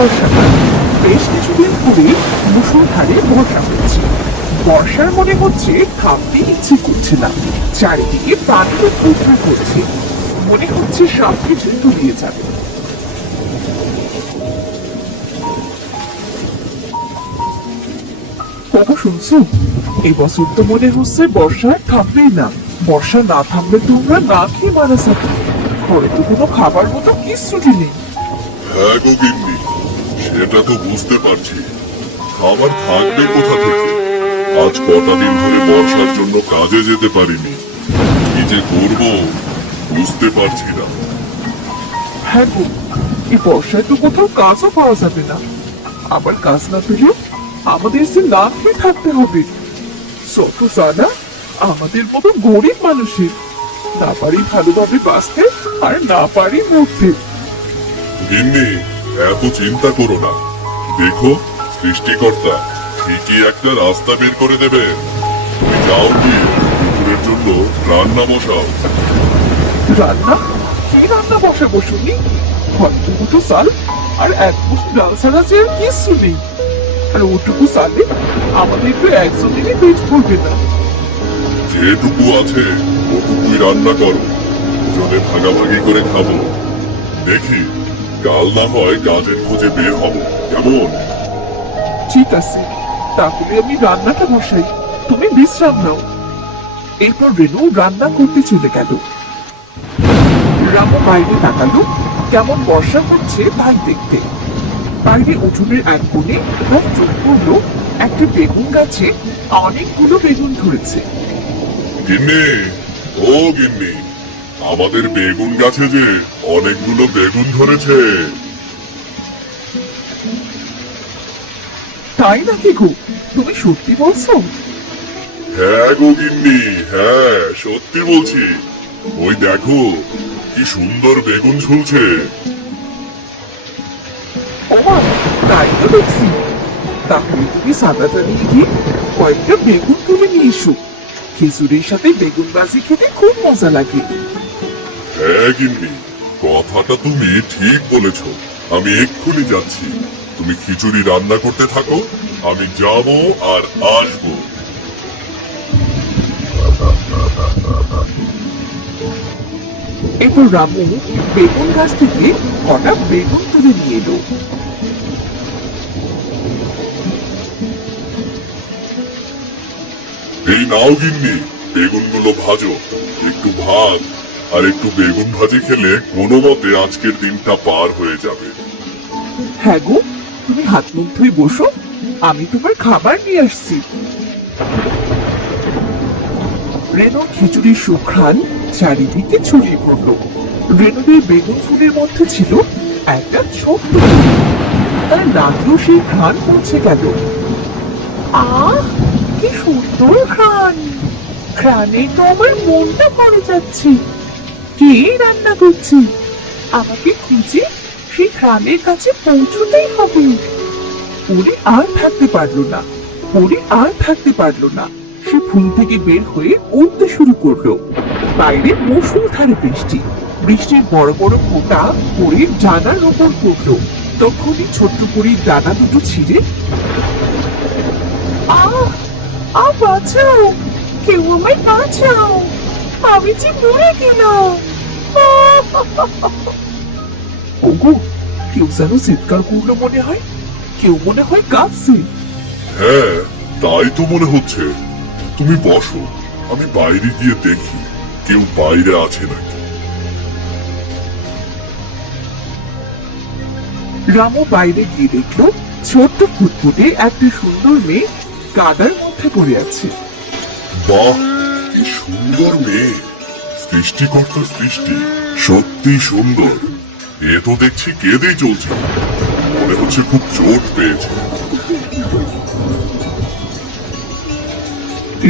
বর্ষাকাল। বেশ কিছুদিন ধরে মুষলধারে বর্ষা হচ্ছে। বর্ষার মনে হচ্ছে থামতে ইচ্ছে করছে না। চারিদিকে পানির উদ্ধার করছে, মনে হচ্ছে সবকিছু তলিয়ে যাবে। বাবা শুনছো, এবছর তো মনে হচ্ছে বর্ষা আর থামবেই না। বর্ষা না থামলে তোমরা না খেয়ে মারা যাবে। ঘরে তো কোনো খাবার মতো কিচ্ছুটি নেই। হ্যাঁ গো গিন্নি, সেটা তো বুঝতে পারছি। খাবার থাকবে কোথা থেকে? আজ কটা দিন ধরে বর্ষার জন্য কাজে যেতে পারিনি। কি যে করব বুঝতে পারছি না। হ্যাঁ গো, এই বর্ষায় তো কোথাও কাজও পাওয়া যাবে না। আবার কাজ না পেলেও আমাদের যে না খেয়ে থাকতে হবে। যত জানা আমাদের মতো গরিব মানুষের, না পারি ভালোভাবে বাঁচতে আর না পারি মরতে। গিন্নি, এত চিন্তা করো না। দেখো, সৃষ্টিকর্তা ঠিকই একটা রাস্তা বের করে দেবে। তুমি যাও গিয়ে দুপুরের জন্য রান্না বসাও। রান্না? কি রান্না বসাবো শুনি? হয়তো দুটো চাল আর এক মুঠো ডাল ছাড়া যে আর কিচ্ছু নেই। আর ওটুকু চালে আমাদের তো একজনেরই পেট ভরবে না। যেটুকু আছে ওটুকুই রান্না করো, দুজনে ভাগাভাগি করে খাবো। দেখি কাল না হয় কাজের খোঁজে বের হব, কেমন? ঠিক আছে, তাহলে আমি রান্নাটা বসাই, তুমি বিশ্রাম নাও। এরপর রেনু রান্না করতে চলে গেল। রামু বাইরে তাকালো, কেমন বর্ষা হচ্ছে তাই দেখতে। বাইরে উঠোনের এক কোণে তার চোখ পড়লো একটা বেগুন গাছে অনেকগুলো বেগুন ধরেছে। গিন্নি, ও গিন্নি, আমাদের বেগুন গাছে যে অনেকগুলো বেগুন ধরেছে। তাই নাকি গো, তুমি সত্যি বলছো? হ্যাঁ গো গিন্নি, হ্যাঁ সত্যি বলছি। ওই দেখো কি সুন্দর বেগুন ঝুলছে। ওমা, তাই তো দেখছি। তাহলে তুমি সাদাটা নিয়ে গিয়ে কয়েকটা বেগুন তুলে নিয়ে এসো। খিচুড়ির সাথে বেগুন ভাজি খেতে খুব মজা লাগে। হ্যাঁ গিন্নি, কথাটা তুমি ঠিক বলেছ। আমি এক্ষুনি যাচ্ছি। তুমি খিচুড়ি রান্না করতে থাকো, আমি যাব আর আসবো। এরপর রামু বেগুন গাছ থেকে কটা বেগুন তুলে নিয়ে এলো। এই নাও গিন্নি, বেগুনগুলো ভাজো। একটু ভাত আর একটু বেগুন ভাজি খেলে কোনো মতে আজকের দিনটা পার হয়ে যাবে। হ্যাঁ গো, তুমি হাত মুখ ধুয়ে বসো, আমি তোমার খাবার নিয়ে আসছি। রেনুর খিচুড়ির সুঘ্রাণ চারিদিকে ছড়িয়ে পড়লো। রেনুদের বেগুন ফুলের মধ্যে ছিল একটা ছোট্ট ফুল। তার নাকেও সেই ঘ্রাণ পৌঁছে গেল। আহ, কি সুন্দর ঘ্রাণ! ঘ্রাণে তো আমার মনটা ভরে যাচ্ছে। কে রান্না করছে? আমাকে খুঁজে সেই ঘ্রাণের কাছে পৌঁছতেই হবে। পরে আর থাকতে পারলো না, পরে আর থাকতে পারলো না। সে ফুল থেকে বের হয়ে উড়তে শুরু করলো। বাইরে মুষলধারে বৃষ্টি। বৃষ্টির বড় বড় ফোঁটা পরে ডানার ওপর পড়লো। তখনই ছোট্ট পরীর ডানা দুটো ছিঁড়ে, আহ, বাঁচাও, কেউ আমায় বাঁচাও, আমি যে মরে গেলাম। ওগো, কেউ যেন চিৎকার করলো মনে হয়। কেউ মনে হয় কাঁদছে। হ্যাঁ, তাই তো মনে হচ্ছে। তুমি বসো, আমি বাইরে গিয়ে দেখি কেউ বাইরে আছে নাকি। রামু বাইরে গিয়ে দেখলো ছোট্ট ফুটফুটে একটা সুন্দর মেয়ে কাদার মধ্যে পড়ে আছে। বাহ, কি সুন্দর মেয়ে! সৃষ্টিকর্তার সৃষ্টি সত্যি সুন্দর। এ তো দেখছি কেঁদেই চলছে, মনে হচ্ছে খুব চোট পেয়েছে।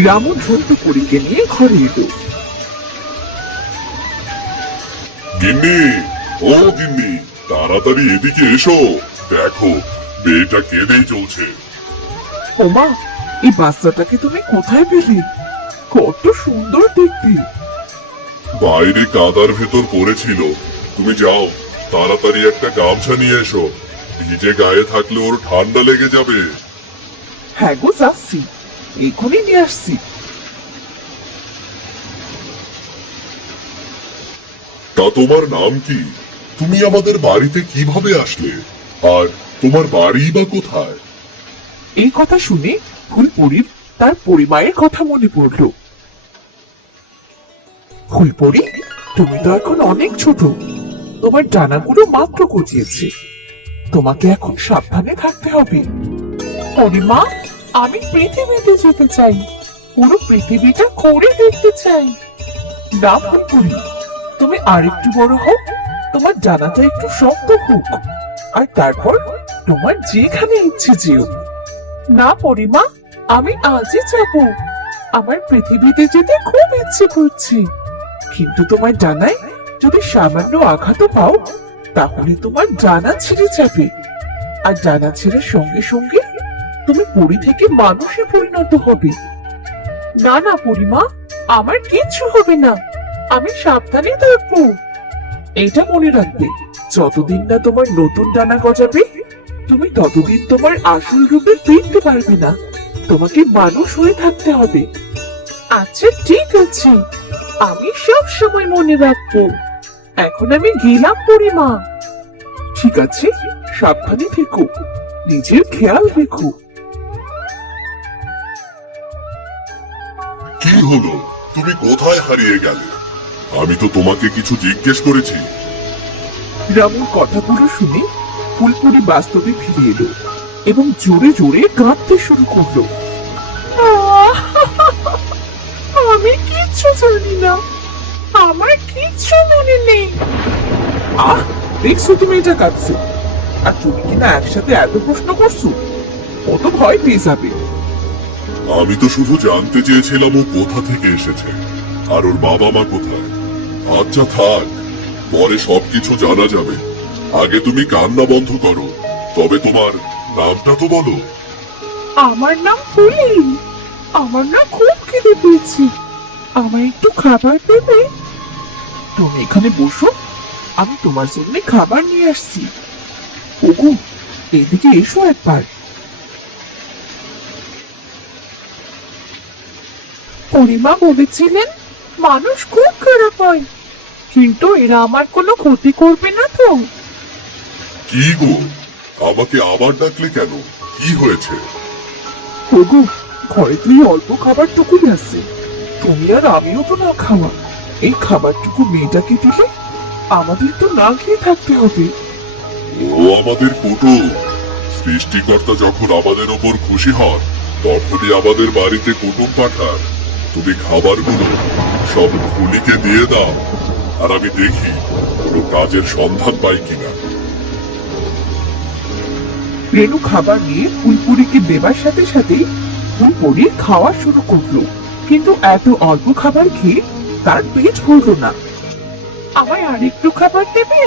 রামু ছোট্ট পরীকে নিয়ে ঘরে এলো। গিন্নি, ও গিন্নি, তাড়াতাড়ি এদিকে এসো। দেখো, মেয়েটা কেঁদেই চলছে। ওমা, এই বাচ্চাটাকে তুমি কোথায় পেলে? কত সুন্দর দেখতে। বাইরে কাদার ভেতর পড়েছিল। তুমি যাও, তাড়াতাড়ি একটা গামছা নিয়ে এসো। ভিজে গায়ে থাকলে ওর ঠান্ডা লেগে যাবে। হ্যাঁ গো, যাচ্ছি, এখনই নিয়ে আসছি। তা তোমার নাম কি? তুমি আমাদের বাড়িতে কিভাবে আসলে? আর তোমার বাড়ি বা কোথায়? এই কথা শুনে ফুলপরির তার পরিবারের কথা মনে পড়ল। ফুলপরি, তুমি তো এখন অনেক ছোট, তোমার ডানাগুলো মাত্র গজিয়েছে, তোমাকে এখন সাবধানে থাকতে হবে। পরিমা, আমি পৃথিবীতে যেতে চাই, পুরো পৃথিবীটা ঘুরে দেখতে চাই। না ফুলপরি, তুমি আরেকটু বড় হও, তোমার ডানাটা একটু শক্ত হোক, আর তারপর তোমার যেখানে ইচ্ছে যেও। না পরিমা, আমি আজই যাব, আমার পৃথিবীতে যেতে খুব ইচ্ছে করছে, কিন্তু তোমার ডানায় যদি সামান্য আঘাত পাও তাহলে তোমার ডানা ছিঁড়ে যাবে, আর ডানা ছেড়ার সঙ্গে সঙ্গে তুমি পরি থেকে মানুষে পরিণত হবে। না না পরিমা, আমার কিচ্ছু হবে না, আমি সাবধানে থাকবো। এটা মনে রাখবে, যতদিন না তোমার নতুন ডানা গজাবে তুমি ততদিন তোমার আসল রূপে ফিরতে পারবে না, তোমাকে মানুষ হয়ে থাকতে হবে। আচ্ছা ঠিক আছে, আমি সব সময় মনে রাখবো। এখন আমি গেলাম পরিমা। ঠিক আছে, সাবধানে থেকো, নিজের খেয়াল রেখো। কি হলো? তুমি কোথায় হারিয়ে গেলে? আমি তো তোমাকে কিছু জিজ্ঞেস করেছি। রামুর কথাগুলো শুনে ফুলপুরি বাস্তবে ফিরে এলো এবং জোরে জোরে কাঁদতে শুরু করলো। আমি কিচ্ছু জানি না, আমার কিচ্ছু মনে নেই। আহ, দেখছো তুমি এটা কাঁদছে, আর তুমি কিনা একসাথে এত প্রশ্ন করছো, ও তো ভয় পেয়ে যাবে। আমি তো শুধু জানতে চেয়েছিলাম ও কোথা থেকে এসেছে, আর ওর বাবা মা কোথায়। আচ্ছা থাক, পরে সবকিছু জানা যাবে। আগে তুমি কান্না বন্ধ করো, তবে তোমার নামটা তো বলো। আমার নাম ফুলি, আমার না খুব খিদে পেয়েছি, আমায় একটু খাবার দেবে? তুমি এখানে বসো, আমি তোমার জন্য খাবার নিয়ে আসছি। ওগো, এদিকে এসো একবার। পরিমা বলেছিলেন মানুষ খুব খারাপ হয়, কিন্তু এরা আমার কোনো ক্ষতি করবে না তো? কি গো, আমাকে আবার ডাকলে কেন? কি হয়েছে? ওগো, ঘরে তো এই অল্প খাবারটুকুই আছে, তুমি আর আমিও তো না খাওয়া, এই খাবারটুকু মেয়েটাকে দিলে আমাদের তো না খেয়ে থাকতে হবে। ও আমাদের কুটুম, সৃষ্টিকর্তা যখন আমাদের ওপর খুশি হন তখনই আমাদের বাড়িতে কুটুম পাঠান। তুমি খাবারগুলো সব ফুলিকে দিয়ে দাও, আর আমি দেখি কোনো কাজের সন্ধান পাই কিনা। রেনু খাবার নিয়ে ফুলপুরিকে দেবার সাথে সাথে ফুলপুরি খাওয়া শুরু করলো, কিন্তু এত অল্প খাবার খেয়ে তার পেট ভরলো না। আমায় আরেকটু খাবার দেবে,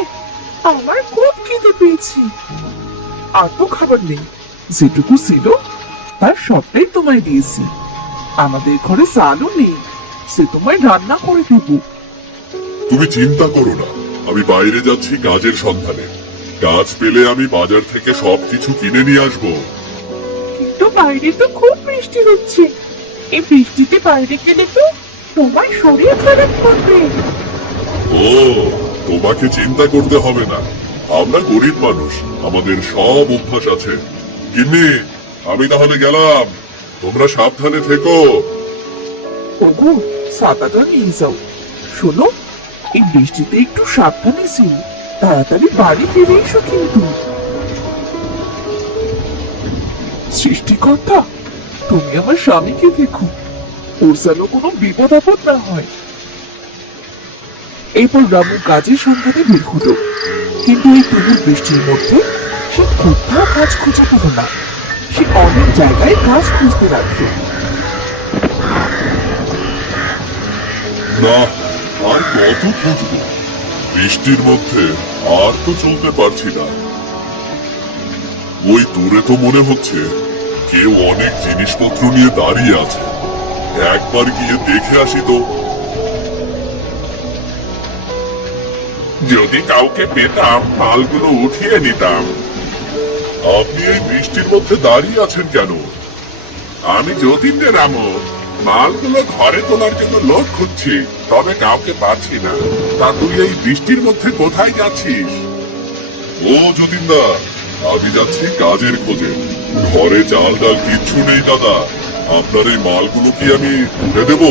আমার খুব খিদে পেয়েছি। আর তো খাবার নেই, যেটুকু ছিল তার সবটাই তোমায় দিয়েছি, আমাদের ঘরে চালও নেই, সে তোমায় রান্না করে দেবো। তুমি চিন্তা করো না, আমি বাইরে যাচ্ছি কাজের সন্ধানে। কাজ পেলে আমি বাজার থেকে সবকিছু কিনে নিয়ে আসবো। কিন্তু বাইরে তো খুব বৃষ্টি হচ্ছে, এই বৃষ্টিতে বাইরে গেলে তো তোমার শরীর খারাপ করবে। ও, তোমাকে চিন্তা করতে হবে না, আমরা গরিব মানুষ, আমাদের সব অভ্যাস আছে। গিন্নি, আমি তাহলে গেলাম, তোমরা সাবধানে থেকো। ওগো, ছাতাটা নিয়ে যাও। শোনো, এই বৃষ্টিতে একটু সাবধানে ছিল, তাড়াতাড়ি বাড়ি ফিরে এসো কিন্তু। সৃষ্টিকর্তা, তুমি আমার স্বামীকে দেখো, ওর যেন কোনো বিপদ আপদ না হয়। এরপর রামু কাজের সন্ধানে বের হলো, কিন্তু এই তুমুল বৃষ্টির মধ্যে সে কোথাও কাজ খুঁজে পেল না। সে অনেক জায়গায় কাজ খুঁজতে লাগলো। না, আর কত খুঁজবো? বৃষ্টির মধ্যে আর তো চলতে পারছি না। ওই দূরে তো মনে হচ্ছে কেউ অনেক জিনিসপত্র নিয়ে দাঁড়িয়ে আছে, একবার গিয়ে দেখে আসি তো। যদি কাউকে পেতাম মালগুলো উঠিয়ে নিতাম। আপনি এই বৃষ্টির মধ্যে দাঁড়িয়ে আছেন কেন? আমি যতীন রে রামু, মালগুলো ঘরে তোলার জন্য লোক খুঁজছি, তবে কাউকে পাচ্ছি না। তা তুই এই বৃষ্টির মধ্যে কোথায় যাচ্ছিস? ও যতীনদা, আমি যাচ্ছি কাজের খোঁজে। ঘরে চাল ডাল কিচ্ছু নেই দাদা, আপনার এই মালগুলো কি আমি তুলে দেব?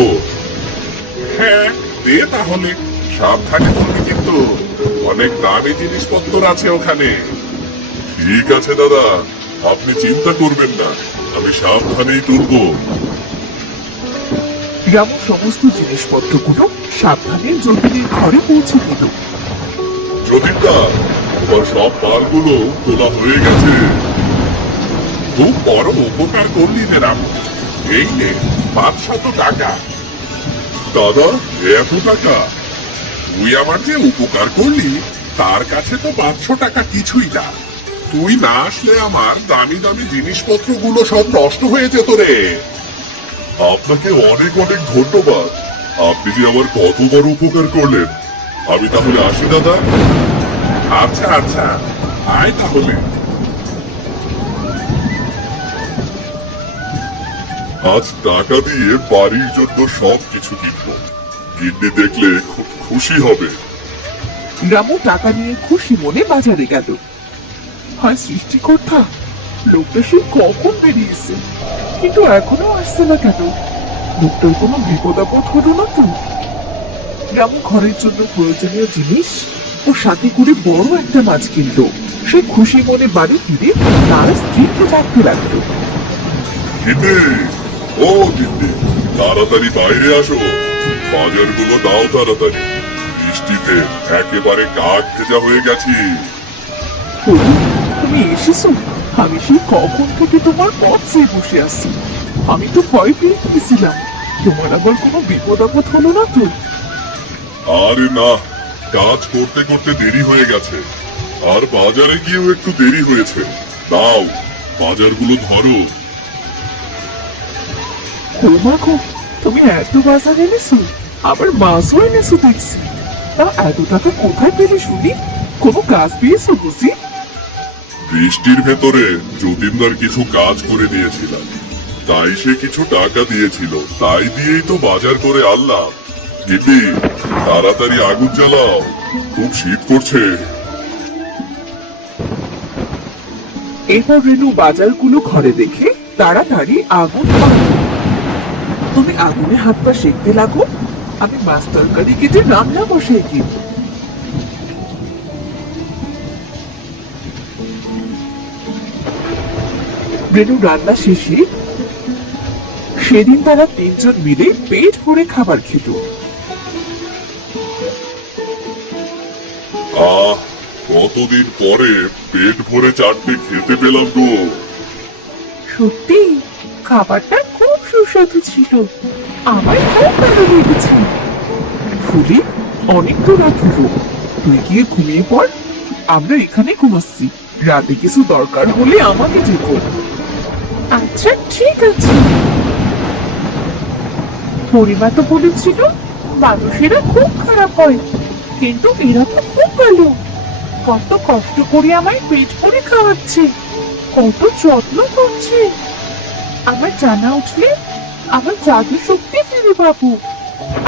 হ্যাঁ, দে তাহলে। সাবধানে তুলবি কিন্তু, অনেক দামি জিনিসপত্র আছে ওখানে। ঠিক আছে দাদা, আপনি চিন্তা করবেন না, আমি সাবধানেই তুলবো। রামু সমস্ত জিনিসপত্রগুলো সাবধানে যতীনের ঘরে পৌঁছে দিল। যতীনদা, তোমার সব মালগুলো তোলা হয়ে গেছে। খুব বড় উপকার করলি রে রাম। এই নে 500 টাকা। দাদা, এত টাকা? তুই আমার যে উপকার করলি, তার কাছে তো 500 টাকা কিছুই না। তুই না আসলে আমার দামি দামি জিনিসপত্রগুলো সব নষ্ট হয়ে যেত রে। আপনাকে অনেক অনেক ধন্যবাদ, আপনি যে আমার কত বড় উপকার করলেন। আমি তাহলে আসি দাদা। আচ্ছা আচ্ছা, আয় তাহলে। আজ টাকা দিয়ে বাড়ির জন্য সব কিছু কিনবো। গিন্নি দেখলে খুব খুশি হবে। রামু টাকা নিয়ে খুশি মনে বাজারে গেল। হায় সৃষ্টিকর্তা, লোকটা সে কখন বেরিয়েছে, কিন্তু এখনো আসছে না কেন? লোকটার কোনো বিপদ আপদ হলো না তো? রামু ঘরের জন্য প্রয়োজনীয় জিনিস ও সাথে করে বড় একটা মাছ কিনলো। সে খুশি মনে বাড়ি ফিরে তার স্ত্রীকে ডাকতে লাগলো। গিন্নি, ও গিন্নি, তাড়াতাড়ি বাইরে আসো, বাজারগুলো দাও তাড়াতাড়ি। বৃষ্টিতে একেবারে কাঠ ভেজা হয়ে গেছি। হরি, তুমি এসেছো? আমি সেই কখন থেকে তোমার পথ চেয়ে বসে আছি। আমি তো ভয় পেয়ে গেছিলাম, তোমার আবার কোনো বিপদ আপদ হলো না তো? আরে না, কাজ করতে করতে দেরি হয়ে গেছে, আর বাজারে গিয়েও একটু দেরি হয়েছে। দাও, বাজারগুলো ধরো। মা গো, তুমি এত বাজার এনেছো, আবার মাছও এনেছো দেখছি। তা এত টাকা কোথায় পেলে শুনি? কোনো কাজ পেয়েছো বুঝি? বৃষ্টির ভেতরে যতীনদার কিছু কাজ করে দিয়েছিলাম, তাই সে কিছু টাকা দিয়েছিল, তাই দিয়েই তো বাজার করে আনলাম। গিন্নি, তাড়াতাড়ি আগুন জ্বালাও, খুব শীত করছে। এরপর রেনু বাজারগুলো ঘরে দেখে তাড়াতাড়ি আগুন ধরালো। তুমি আগুনে হাত পা সেঁকতে লাগো, আমি মাছ তরকারি কেটে রান্না বসাই দিই। রেনু রান্না শেষে সেদিন তারা তিনজন মিলে পেট ভরে খাবার খেত। আহ, কতদিন পরে পেট ভরে চাটনি খেতে পেলাম গো। সত্যি খাবারটা খুব সুস্বাদু ছিল, আমার খুব ভালো লেগেছে। ফুলি, অনেক তো রাত হলো, তুই গিয়ে ঘুমিয়ে পড়। আমরা এখানে ঘুমাচ্ছি, রাতে কিছু দরকার হলে আমাকে ডেকো। আচ্ছা ঠিক আছে। পরিমা তো বলেছিল মানুষেরা খুব খারাপ হয়, কিন্তু এরা তো খুব ভালো। কত কষ্ট করে আমায় পেট ভরে খাওয়াচ্ছে, কত যত্ন করছে। আমার জানা উঠলে আমার জাদু শক্তি ফিরে পাবো,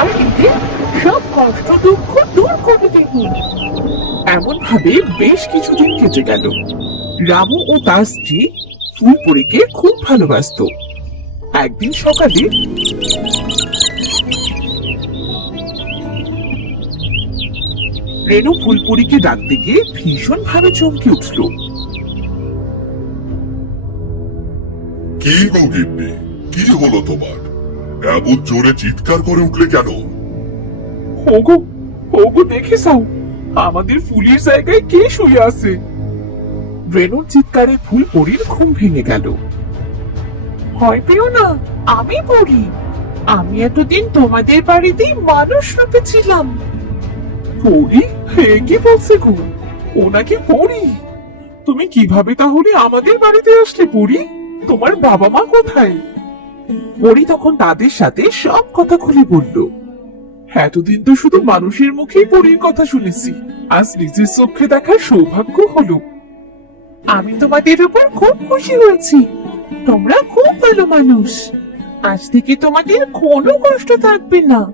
আর এদের সব কষ্ট দুঃখ দূর করে দেবো। এমন ভাবে বেশ কিছুদিন কেটে গেল। রামু ও তার স্ত্রী ফুলপুরিকে খুব ভালোবাসতো। একদিন সকালে রেনু ফুলপুরিকে ডাকতে গিয়ে ভীষণ ভাবে চমকে উঠল। কি গো গিন্নি, কি হলো তোমার? এমন জোরে চিৎকার করে উঠলে কেন? ওগো, ওগো দেখে যাও, আমাদের ফুলির জায়গায় কে শুয়ে আছে। রেনুর চিৎকারে ফুলপুরির ঘুম ভেঙে গেল। ভয় পেও না, আমি পড়ি। আমি এতদিন তোমাদের বাড়িতেই মানুষ রূপে ছিলাম। পরি? হে কি বলছে গো, ও নাকি পরি? তুমি কিভাবে তাহলে আমাদের বাড়িতে আসলে পরি? তোমার বাবা মা কোথায়? পরি তখন তাদের সাথে সব কথা খুলে বলল। এতদিন তো শুধু মানুষের মুখেই পরির কথা শুনেছি, আজ নিজের চোখে দেখার সৌভাগ্য হলো। আমি তোমাদের উপর খুব খুশি হয়েছি। তোমরা খুব ভালো মানুষ। আজ থেকে তোমাদের কোনো কষ্ট থাকবে না।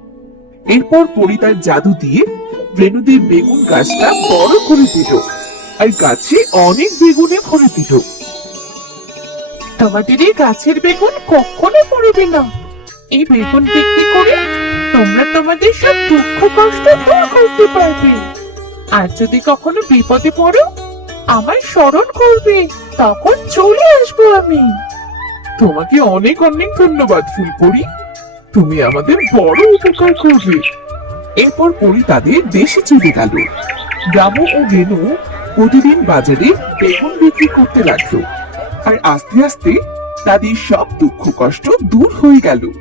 এরপর পরি তার জাদু দিয়ে রেণুদের বেগুন গাছটা বড় করে দিল আর গাছে অনেক বেগুনে ভরে দিল। তোমাদের এই গাছের বেগুন কখনো পড়বে না। এই বেগুন বিক্রি করে তোমরা তোমাদের সব দুঃখ কষ্ট দূর করতে পারবে। আর যদি কখনো বিপদে পড়ো আমায় স্মরণ করবে, তখন চলে আসবো আমি। তোমাকে অনেক অনেক ধন্যবাদ ফুলপরি, তুমি আমাদের বড় উপকার করবে। এরপর পরি তাদের দেশে চলে গেল। রামু ও রেণু প্রতিদিন বাজারে বেগুন বিক্রি করতে লাগলো আর আস্তে আস্তে তাদের সব দুঃখ কষ্ট দূর হয়ে গেল।